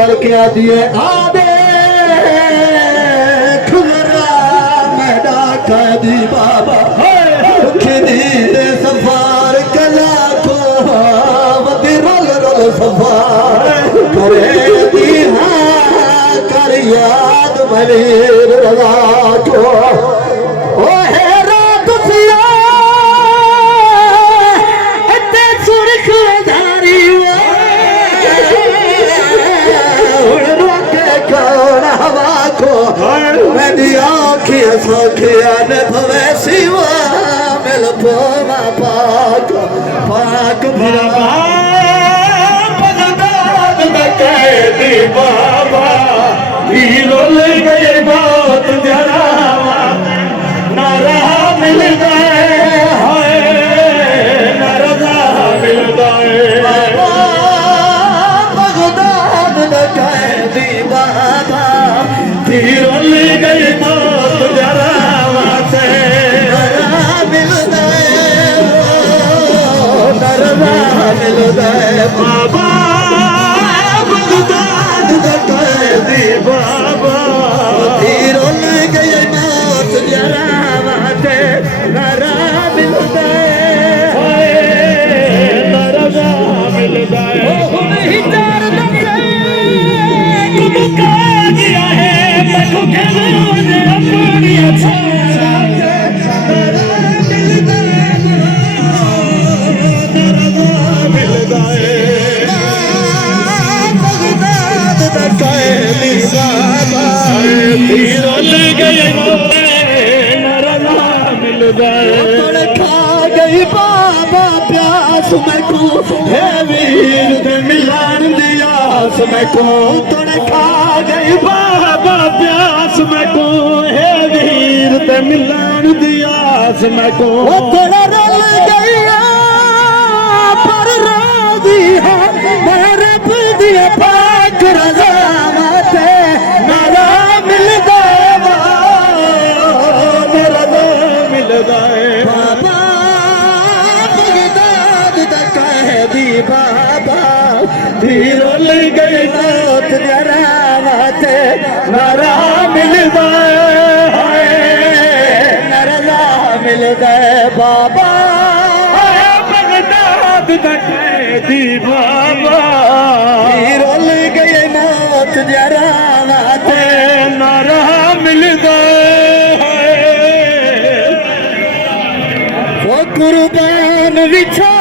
करके आती है आदे खुजरा मैडा कैदी बाबा खिदी दे सफार कला को वती रोल रोल सफार करे दी हाँ कर याद मनीर रजा को ओ है रात सिया इतने सुरख धारी हवा को मेरी आँखियाँ सखिया ने भवे शिवा मिल पोमा पाक पाक भरा बगदाद में कैदी बाबा हीरो ले गए बहुत जरा ना रहा मिल गए हाय ना रहा मिल गए बगदाद में कैदी बाबा हीरो ले गए बहुत जरा से मिल गए ना रहा मिल गए बाबा बगदाद में कैदी बाबा हीरो ले गए बहुत जरा से ना रहा मिल गए ना रहा मिल गए नहीं डर दिया है देखो कहने अपनी अच्छा मिल गए बगदाद तक कैदी बाबा हीरो ले गए नरना मिल गए खा गई बाबा प्यास मैं को है वीर ने मिलान दिया मैं को तोड़े खा गई बाबा प्यास मैं को है वीर ते मिलान दिया मैं को थोड़ा रल गया पर राजी है मेरे दिया पाक रजा माते मेरा मिल गए मेरा मिल गए बाबा बगदाद तक कैदी बाबा हीरो ले गए बहुत जरा माते मेरा मिल गए नरला मिल गए बाबा बगदाद तक कैदी बाबा हीरो ले गए बहुत जरा माते नरा मिल गए वो कुर्बान विछा